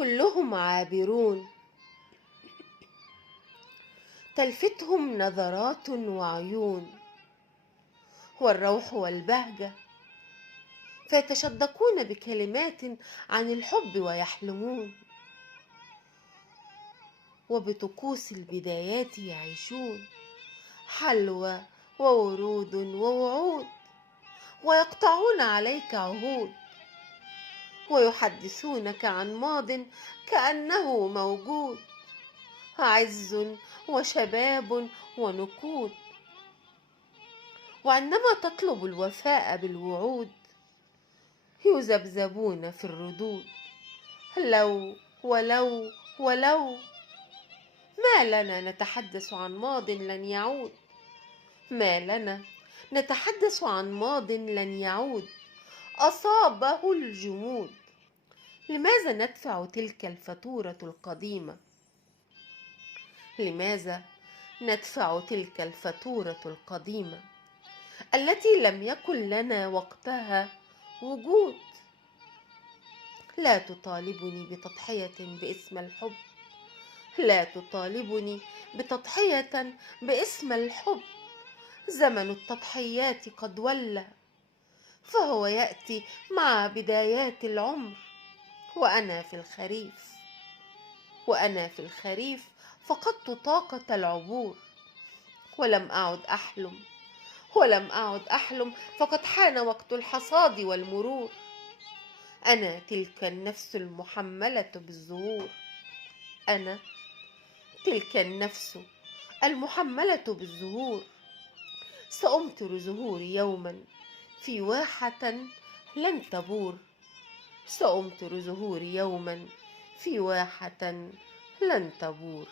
كلهم عابرون، تلفتهم نظرات وعيون، والروح والبهجة، فيتشدقون بكلمات عن الحب ويحلمون، وبطقوس البدايات يعيشون، حلوى وورود ووعود، ويقطعون عليك عهود، ويحدثونك عن ماض كأنه موجود، عز وشباب ونقود. وعندما تطلب الوفاء بالوعود يذبذبون في الردود، لو ولو ولو. ما لنا نتحدث عن ماض لن يعود، ما لنا نتحدث عن ماض لن يعود، أصابه الجمود. لماذا ندفع تلك الفاتورة القديمة؟ لماذا ندفع تلك الفاتورة القديمة التي لم يكن لنا وقتها وجود؟ لا تطالبني بتضحية باسم الحب، لا تطالبني بتضحية باسم الحب. زمن التضحيات قد ولى، فهو يأتي مع بدايات العمر. وأنا في الخريف، وأنا في الخريف فقدت طاقة العبور، ولم أعد أحلم، ولم أعد أحلم، فقد حان وقت الحصاد والمرور. أنا تلك النفس المحملة بالزهور، أنا تلك النفس المحملة بالزهور. سأمطر زهوري يوما في واحة لن تبور، سأمطر زهوري يوما في واحة لن تبور.